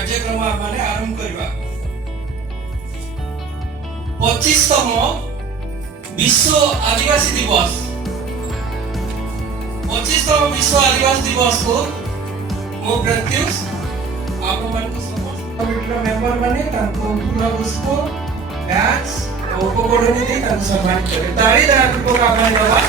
कार्यक्रम आमाने आरंभ करबा 25तम विश्व आदिवासी दिवस 25तम विश्व आदिवासी दिवस को मो प्रत्युष आप मन को समस्त कमिटी मेंबर माने ताको फूल पुष्प बैच और उपकोडनी दे ताको सम्मानित करे ताली दापूर्वक आपण दबा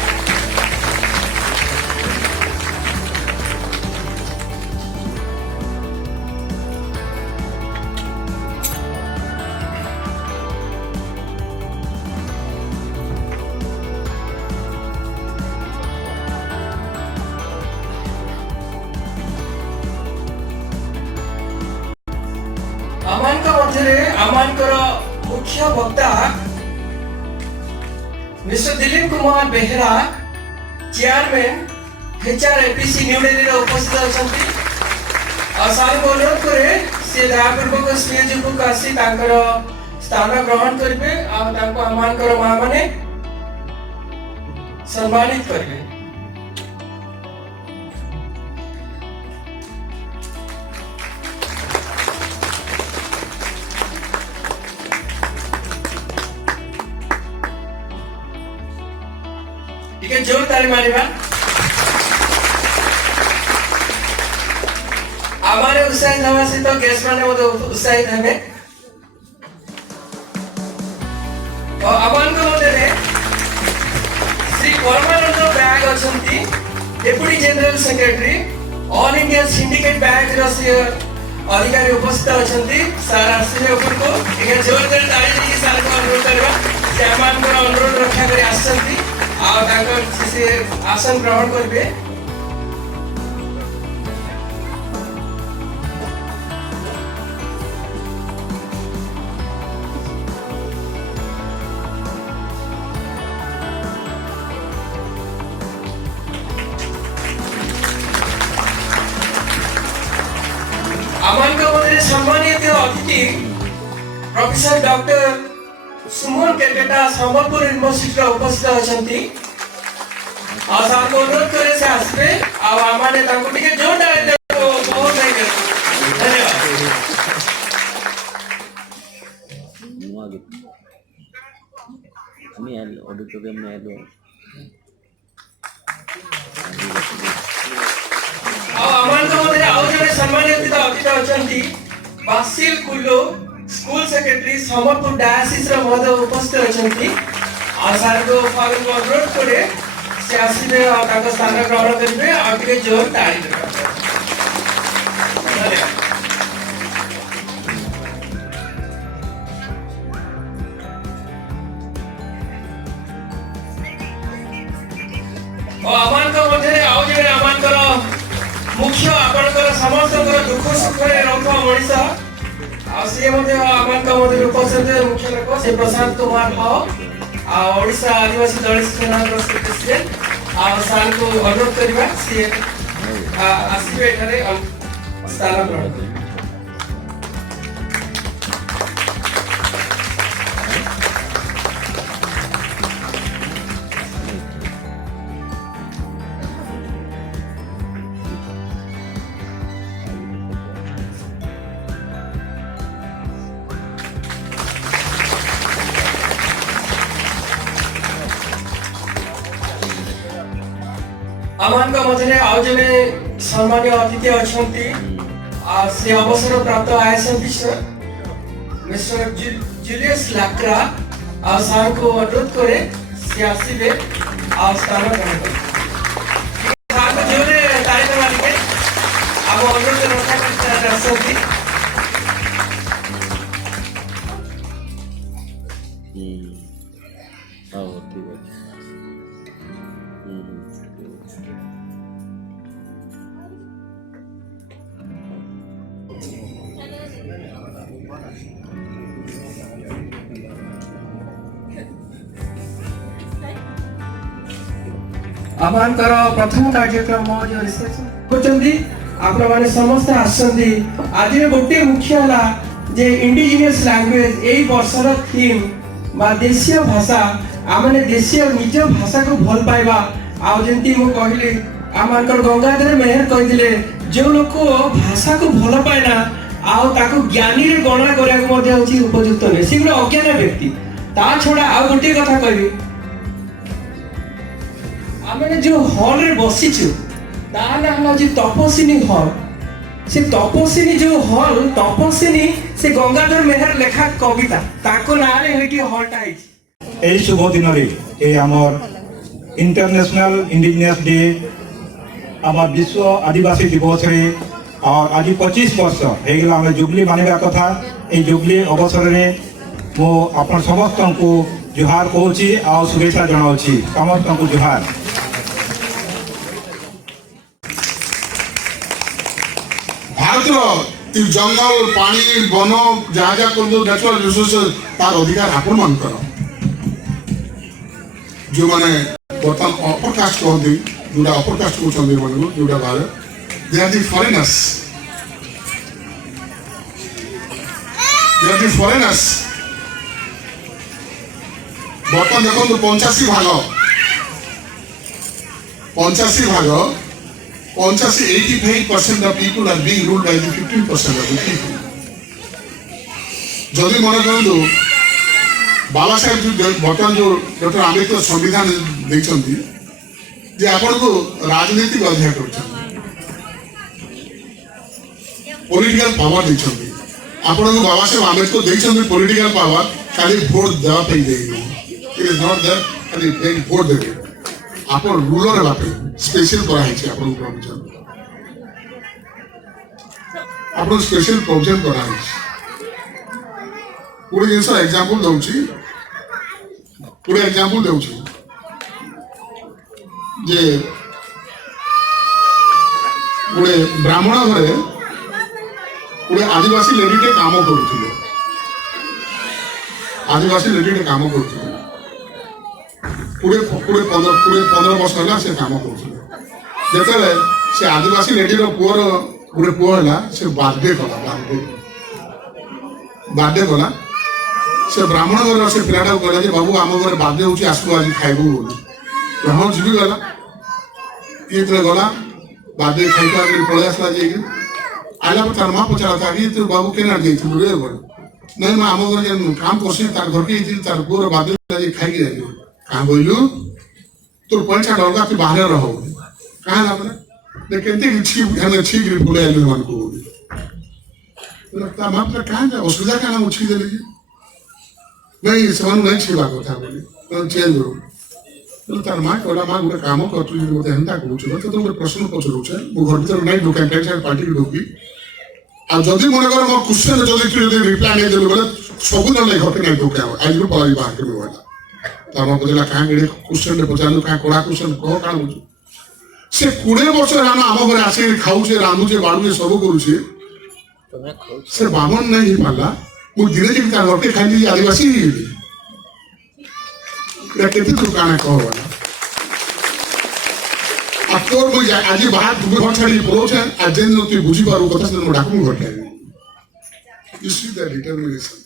आमानकर मुख्य वक्ता mister Dilip Kumar Behera chairman HRAPC new Delhi रे उपस्थित अछंती आ साल को अनुरोध करे से दयापूर्वक स्टेज को आसी तांकर स्थान ग्रहण करबे आ तांको आमानकर मां माने सम्मानित करबे। ठीक है जोर ताली मारिबा हमारे उत्साहित हवा से तो गेस्ट माने वो उत्साहित हमें और अमान को बोलते हैं श्री परमानंद बैग अछंती deputy general secretary all India Syndicate Bank रसी अधिकारी उपस्थित अछंती सार आसीले ऊपर को ठीक है जोर ताली देके सार को अनुरोध करबा से अमान को अनुरोध रक्षा करे आछंती आ ताकर से आसन ग्रहण करबे। आमान का मध्य सम्मानित अतिथि प्रोफेसर डॉक्टर सुमन केरकेटा संबलपुर यूनिवर्सिटी उपस्थित अछंती आ सार को अनुरोध करे से आसबे आ आमाने तांको टिके जोर डाले बहुत नहीं कर धन्यवाद। আমি অডিটোরিয়াম में आलो आमान का मध्य आउ जने सम्मानित अतिथि अछंती Basil Kullu school secretary Sambalpur diocese रे महोदय उपस्थित अछंती आ सार को फागुन को अनुरोध करे से आसीबे आ ताको स्थान ग्रहण करबे आ टिके जोर ताली देबा। और आमान का मध्य आउ जे आमान कर मुख्य आपनकर समस्तकर दुख सुख रे रखा मଣିଷ आ से मध्य आमान का मध्य उपस्थित मुख्य लोक से प्रशांत कुमार भाव आ ओडिशा आदिवासी दलित सेना ट्रस्ट प्रेसिडेंट आ साल को अनुरोध करबा से आसीबे एठारे स्थान ग्रहण करबे। आमान का मध्य आउ जने सम्मानीय अतिथि अछंती आ से अवसर प्राप्त आयसंती सर मिस्टर जूलियस लाक्रा आ सार को अनुरोध करे से आसीबे आ स्थान ग्रहण करे सार को जोरे ताली मारी के अब अनुरोध रखा करते आसंती ठीक है आमान कर प्रथम कार्यक्रम जो रिसेप्शन होचंदी आपण माने समस्त आसंदी आज गोटे मुख्य हला जे इंडिजिनियस लैंग्वेज एई वर्षर थीम बा देशीय भाषा आमने देशीय निज भाषा को भल पाइबा आ जेंती मो कहली आमानकर गंगाधर मेहर कहिदिले जो लोक भाषा को भल पाइना ଆଉ ତାକୁ ଜ୍ଞାନୀରେ ଗଣନା କରିବାକୁ ମଧ୍ୟ ହେଉଛି ଉପଯୁକ୍ତ ନୁହେଁ, ସେ ଗୋଟେ ଅଜ୍ଞାନ ବ୍ୟକ୍ତି। ତା ଛଡା ଆଉ ଗୋଟିଏ କଥା କହିବି, ଆମେ ଯୋଉ ହଲରେ ବସିଛୁ ତା ନାଁ ହେଲା ଯେ ତପସ୍ୱିନୀ ହଲ। ସେ ତପସ୍ୱିନୀ ଯୋଉ ହଲ, ତପସ୍ୱିନୀ ସେ ଗଙ୍ଗାଧର ମେହେର ଲେଖା କବିତା, ତାଙ୍କ ନାଁରେ ଏଇଠି ହଲଟା ହେଇଛି। এই শুভ দিনরে এই আমার ইন্টারন্যাশনাল ইন্ডিজিনিয়াস ডে আমার বিশ্ব আদিবাসী দিবসরে আর আজ 25 বর্ষ হয়ে গেল আমি জুবলি মানিবা কথা। এই জুবলি অবসরে মু আপনার সমস্ত জুহার কହୁছি আর শুভেচ্ছা জনাওছি সমস্ত জুহার। ଭାରତର ଏ ଜଙ୍ଗଲ ପାଣି ବନ ଯାହା ଯାହା କରୁ ନ୍ୟାଚୁରାଲ ରିସୋର୍ସ ତାର ଅଧିକାର ଆପଣମାନଙ୍କର। ଯେଉଁମାନେ ବର୍ତ୍ତମାନ ଅପର କାଷ୍ଟ କହନ୍ତି, ଯୋଉଟା ଅପର କାଷ୍ଟ କହୁଛନ୍ତି ଏମାନଙ୍କୁ, ଯୋଉଟା ବାହାରେ ଦେ ଆର୍ ଦି ଫରେନର୍ସ, ଦେ ଆର୍ ଦି ଫରେନର୍ସ। ବର୍ତ୍ତମାନ ଦେଖନ୍ତୁ 85 ଭାଗ 85% of people are being ruled by the 15% of the people. যদি মনে করন্তু বাবা সাহেব বর্তমান যে ডক্টর আম্বেদকর সংবিধান দিয়েছেন যে আপনার রাজনৈতিক অধিকার করছেন, পলিটিকাল পাওয়ার দিয়েছেন। আপনার বাবা সাহেব আম্বেদকর দিয়েছেন পলিটিকাল পাওয়ার, খালি ভোট দেওয়া পাই দেয়নি। ইট ইজ নট দ্যাট খালি ভোট দেবে, আপনার রুলর হেবা স্পেশাল করা হয়েছে। আপনার প্রভিজন আপনার স্পেশাল প্রভিজন করা হয়েছে। ଗୋଟେ ଜିନିଷ ଏକ୍ସାମ୍ପଲ ଦଉଛି, ଗୋଟେ ଏକ୍ସାମ୍ପଲ ଦଉଛି ଯେ ଗୋଟେ ବ୍ରାହ୍ମଣ ଘରେ ଗୋଟେ ଆଦିବାସୀ ଲେଡିଟେ କାମ କରୁଥିଲେ। ଆଦିବାସୀ ଲେଡିଟେ କାମ କରୁଥିଲେ, 15 ବର୍ଷ ହେଲା ସେ କାମ କରୁଥିଲେ। ଯେତେବେଳେ ସେ ଆଦିବାସୀ ଲେଡିର ପୁଅର ଗୋଟେ ପୁଅ ହେଲା, ସେ ବାର୍ଥଡେ କଲା। ସେ ବ୍ରାହ୍ମଣ ଘର ସେ ପିଲାଟାକୁ କହିଲା ଯେ ବାବୁ ଆମ ଘରେ ବାର୍ଥଡେ ହଉଛି, ଆସିବୁ ଆଜି ଖାଇବୁ ବୋଲି। ବ୍ରାହ୍ମଣ ଯିବି ଗଲା, ଇଏ ଯେତେବେଳେ ଗଲା ବାର୍ଥଡେ ଖାଇକି ପଳେଇ ଆସିଲା। ଯାଇକି ଆଇଲା ପରେ ତାର ମା ପଚାରା ତାକି ତୁ ବାବୁ କେନା ଯାଇଥିଲୁ ରେ ବୋଲେ। ନାଇଁ ମା ଆମ ଘରେ ଯେନ୍ କାମ କରସି ତାର ଘରକେ ଯାଇଥିଲି, ତାର ପୁଅର ବାର୍ଥଡେ ଖାଇକି ଯାଇଥିଲି। କାଁ କହିଲୁ তোর পয়সা অলগা, তুই বাহারে রহ। কাঁ ହେଲା ପରେ କେମିତି ଛିକିରି ପଳେଇ ଆଇଲୁ ଏମାନଙ୍କୁ। ତା ମା ପୁରା କାଁ ଅସୁବିଧା କାଣା ମୁଁ ଛିକି ଦେଲି ଯେ ନାଇଁ ସେମାନଙ୍କୁ ନାଇଁ ଛିବା କଥା ବୋଲି ଚେଞ୍ଜ କରୁ। ତାର ମା କହିଲା ମା ଗୋଟେ କାମ କର, ତୁ ଯଦି ମତେ ହେନ୍ତା କହୁଛୁ ତ ଗୋଟେ ପ୍ରଶ୍ନ ପଚାରୁଛେ, ମୁଁ ଘର ଭିତରେ ନାଇଁ ଢୋକା ପାର୍ଟିକି ଢୋକି। ଆଉ ଯଦି ମନେ କର ମୋ କ୍ୱେଶ୍ଚନ ଯଦି ରିପ୍ଲାଏ ନେଇ ଦେଲୁ ବୋଲେ ସବୁଦିନ ନାଇଁ ଘରକେ ନାଇଁ ଢୋକା ଆଜିରୁ ପଳାଇ ବାହାରକେ ବୋଇଲା। ତାର ମା ପଚାରିଲା କାଁ ଏଡ଼େ କ୍ୱେଶ୍ଚନରେ ପଚାରିଲୁ, କାଁ କଡ଼ା କ୍ୱେଶ୍ଚନ କହ କାଣା ବୁଝୁ। ସେ 20 ବର୍ଷ ହେଲାନ ଆମ ଘରେ ଆସିକି ଖାଉଛେ, ରାନ୍ଧୁଛେ, ବାଢୁଛେ, ସବୁ କରୁଛେ। ସେ ବାମନ ନାଇଁ ହେଇପାରିଲା, ମୁଁ ଧୀରେ ଧୀରେ ତାର ଘରକେ ଖାଇଲି ଆଦିବାସୀ ହେଇଗଲି। କେତେ ତୁ କାଣା କହ ବୋଲା। আর তোর মুই আজি বাহার তুমি ঘর ছাড়ি পড়াউছে, আর যেন তুই বুঝিপারু কথা সেদিন ডাকুম ঘরকে। You see that determination.